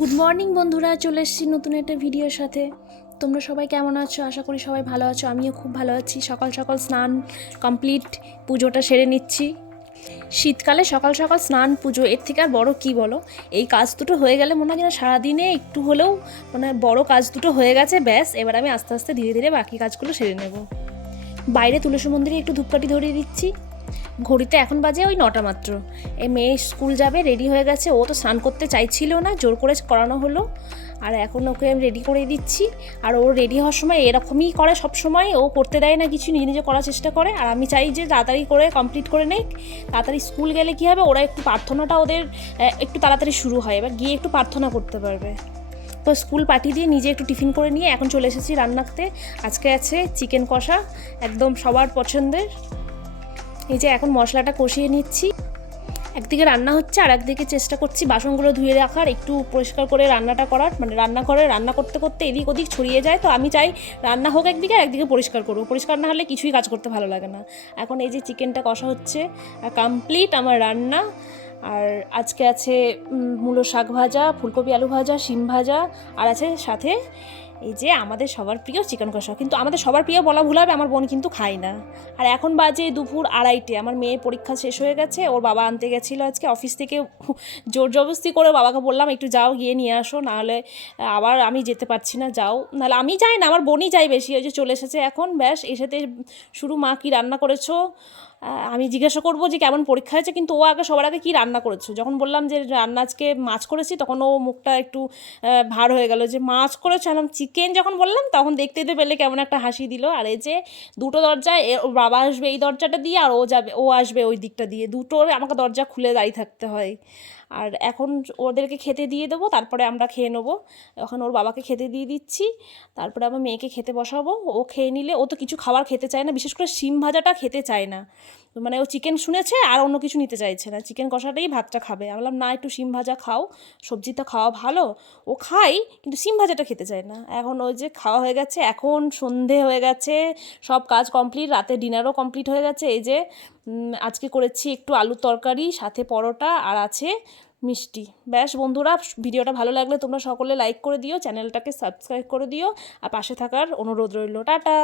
Good morning বন্ধুরা, চলে এসেছি নতুন একটা ভিডিওর সাথে। তোমরা সবাই কেমন আছো? আশা করি সবাই ভালো আছো। আমিও খুব ভালো আছি। সকাল সকাল স্নান কমপ্লিট, পুজোটা সেরে নিচ্ছি। শীতকালে সকাল সকাল স্নান পুজো, এর থেকে আর বড় কী বলো? এই কাজ দুটো হয়ে গেলে মনে হয় যেন সারাদিনে একটু হলেও মানে বড় কাজ দুটো হয়ে গেছে, ব্যাস। এবার আমি আস্তে আস্তে ধীরে ধীরে বাকি কাজগুলো সেরে নেব। বাইরে তুলসী মন্দিরে একটু ধূপকাঠি ধরিয়ে দিচ্ছি। ঘড়িতে এখন বাজে ওই 9টা মাত্র। এই মেয়ে স্কুল যাবে, রেডি হয়ে গেছে। ও তো স্নান করতে চাইছিল না, জোর করে করানো হলো। আর এখন ওকে আমি রেডি করে দিচ্ছি। আর ও রেডি হওয়ার সময় এরকমই করে সব সময়, ও করতে দেয় না কিছু, নিজে নিজে করার চেষ্টা করে। আর আমি চাই যে তাড়াতাড়ি করে কমপ্লিট করে নেই। তাড়াতাড়ি স্কুল গেলে কী হবে, ওরা একটু প্রার্থনাটা ওদের একটু তাড়াতাড়ি শুরু হয়, এবার গিয়ে একটু প্রার্থনা করতে পারবে। তো স্কুল পাঠিয়ে দিয়ে নিজে একটু টিফিন করে নিয়ে এখন চলে এসেছি রান্নাতে। আজকে আছে চিকেন কষা, একদম সবার পছন্দের। এই যে এখন মশলাটা কষিয়ে নিচ্ছি। একদিকে রান্না হচ্ছে আর একদিকে চেষ্টা করছি বাসনগুলো ধুয়ে রাখার, একটু পরিষ্কার করে রান্নাটা করার। মানে রান্নাঘরে রান্না করতে করতে এদিক ওদিক ছড়িয়ে যায়, তো আমি চাই রান্না হোক একদিকে আর একদিকে পরিষ্কার করবো। পরিষ্কার না হলে কিছুই কাজ করতে ভালো লাগে না। এখন এই যে চিকেনটা কষা হচ্ছে আর কমপ্লিট আমার রান্না। আর আজকে আছে মূলো শাক ভাজা, ফুলকপি আলু ভাজা, শিম ভাজা, আর আছে সাথে এই যে আমাদের সবার প্রিয় চিকেন কষা। কিন্তু আমাদের সবার প্রিয় বলা ভুল হবে, আমার বোন কিন্তু খায় না। আর এখন বাজে দুপুর 2:30। আমার মেয়ের পরীক্ষা শেষ হয়ে গেছে, ওর বাবা আনতে গেছিলো আজকে অফিস থেকে। জোর জবরদস্তি করে বাবাকে বললাম একটু যাও, গিয়ে নিয়ে আসো, নাহলে আবার আমি যেতে পারছি না, যাও। নাহলে আমি যাই না, আমার বোনই যাই বেশি। ওই যে চলে এসেছে এখন, ব্যাস এসেতে শুরু মা কী রান্না করেছো। আমি জিজ্ঞাসা করবো যে কেমন পরীক্ষা হয়েছে, কিন্তু ও আগে সবার আগে কী রান্না করেছো। যখন বললাম যে রান্না আজকে মাছ করেছি, তখন ও মুখটা একটু ভার হয়ে গেল যে মাছ করেছো। আমি চিকেন যখন বললাম তখন দেখতে পেলে কেমন একটা হাসি দিল। আর এই যে দুটো দরজায়, ওর বাবা আসবে এই দরজাটা দিয়ে আর ও আসবে ওই দিকটা দিয়ে, দুটোর আমাকে দরজা খুলে দাঁড়িয়ে থাকতে হয়। আর এখন ওদেরকে খেতে দিয়ে দেবো, তারপরে আমরা খেয়ে নেবো। এখন ওর বাবাকে খেতে দিয়ে দিচ্ছি, তারপরে আমার মেয়েকে খেতে বসাবো। ও খেয়ে নিলে, ও তো কিছু খাবার খেতে চায় না, বিশেষ করে শিম ভাজাটা খেতে চায় না। মানে ও চিকেন শুনেছে আর অন্য কিছু নিতে চাইছে না, চিকেন কষাটাই ভাতটা খাবে। আমি বললাম না, একটু শিম ভাজা খাও, সবজি তো খাওয়া ভালো। ও খাই, কিন্তু শিম ভাজাটা খেতে চায় না। এখন ওই যে খাওয়া হয়ে গেছে, এখন সন্ধে হয়ে গেছে, সব কাজ কমপ্লিট, রাতে ডিনারও কমপ্লিট হয়ে গেছে। এই যে আজকে করেছি একটু আলুর তরকারি, সাথে পরোটা, আর আছে মিষ্টি। ব্যাস বন্ধুরা, ভিডিওটা ভালো লাগলে তোমরা সকলে লাইক করে দিও, চ্যানেলটাকে সাবস্ক্রাইব করে দিও, আর পাশে থাকার অনুরোধ রইল। টাটা।